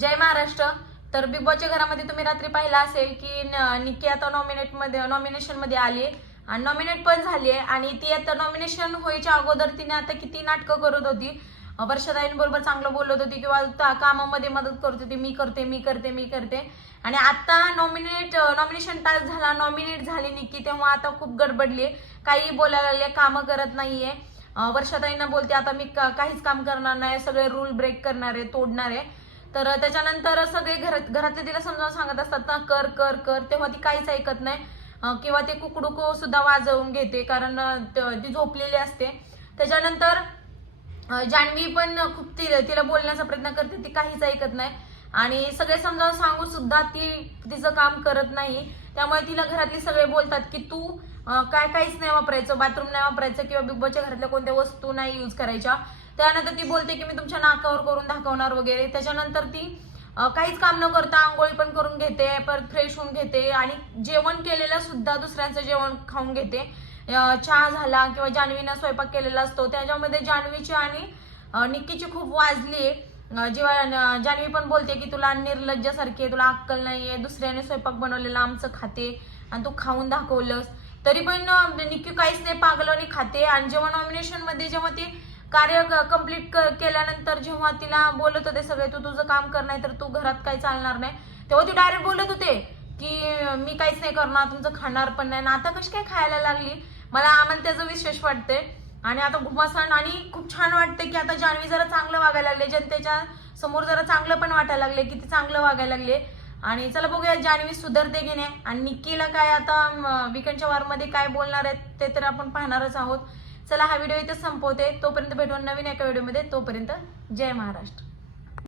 जय महाराष्ट्र. तर बिग बॉसच्या घरामध्ये तुम्ही रात्री पाहिला असेल की निक्की आता नॉमिनेटमध्ये नॉमिनेशनमध्ये आली आणि नॉमिनेट पण झाली आहे आणि ती आता नॉमिनेशन व्हायच्या अगोदर तिने आता किती नाटकं करत होती. वर्षाताईंबरोबर चांगलं बोलत होती किंवा कामामध्ये मदत करत होती. मी करते मी करते मी करते. आणि आता नॉमिनेट नॉमिनेशन टास्क झाला नॉमिनेट झाली निक्की तेव्हा आता खूप गडबडली काही बोलायला लागले कामं करत नाहीये. अं, वर्षाताईंना बोलते आता मी काहीच काम करणार नाही. सगळे रूल ब्रेक करणार आहे तोडणार आहे. तर त्याच्यानंतर सगळे घरात घरातले तिला समजावून सांगत असतात ना कर कर कर. तेव्हा ती काहीच ऐकत नाही. किंवा ते कुकडुको सुद्धा वाजवून घेते कारण ती झोपलेली असते. त्याच्यानंतर जान्हवी पण खूप ति तिला बोलण्याचा प्रयत्न करते ती काहीच ऐकत नाही. आणि सगळे समजावून सांगून सुद्धा ती तिचं काम करत नाही. त्यामुळे तिला घरातले सगळे बोलतात की तू काय काहीच नाही वापरायचं बाथरूम नाही वापरायचं किंवा बिग बॉसच्या घरातल्या कोणत्या वस्तू नाही यूज करायच्या. त्यानंतर ती बोलते की मी तुमच्या नाकावर करून दाखवणार वगैरे. त्याच्यानंतर ती काहीच काम न करता आंघोळी पण करून घेते परत फ्रेश होऊन घेते आणि जेवण केलेलं सुद्धा दुसऱ्यांचं जेवण खाऊन घेते. चहा झाला किंवा जान्हवीनं स्वयंपाक केलेला असतो. त्याच्यामध्ये जान्हवीची आणि निक्कीची खूप वाजली आहे. जेव्हा जान्हवी पण बोलते की तुला निर्लज्जासारखी आहे तुला अक्कल नाही आहे दुसऱ्याने स्वयंपाक बनवलेला आमचं खाते आणि तू खाऊन दाखवलंस. तरी पण निक्की काहीच नाही पागलवानी खाते. आणि जेव्हा नॉमिनेशनमध्ये जेव्हा ती कार्य कंप्लीट केल्यानंतर जेव्हा तिला बोलत होते सगळे तू तुझं काम कर नाही तर तू घरात काही चालणार नाही. तेव्हा ती डायरेक्ट बोलत होते की मी काहीच नाही करणार तुमचं खाणार पण नाही. ना आता कशी काय खायला लागली? मला आम्हाला त्याचं विशेष वाटते आणि आता घुमासण आणि खूप छान वाटते की आता जान्हवी जरा चांगलं वागायला लागले. जनतेच्या समोर जरा चांगलं पण वाटायला लागले की ती चांगलं वागायला लागले. आणि चला बघूया जान्हवी सुधारते की नाही. आणि निक्कीला काय आता विकेंडच्या वारमध्ये काय बोलणार आहेत ते तर आपण पाहणारच आहोत. चला हा व्हिडिओ इथे संपवते. तोपर्यंत भेटून नवीन एका व्हिडिओमध्ये. तोपर्यंत जय महाराष्ट्र.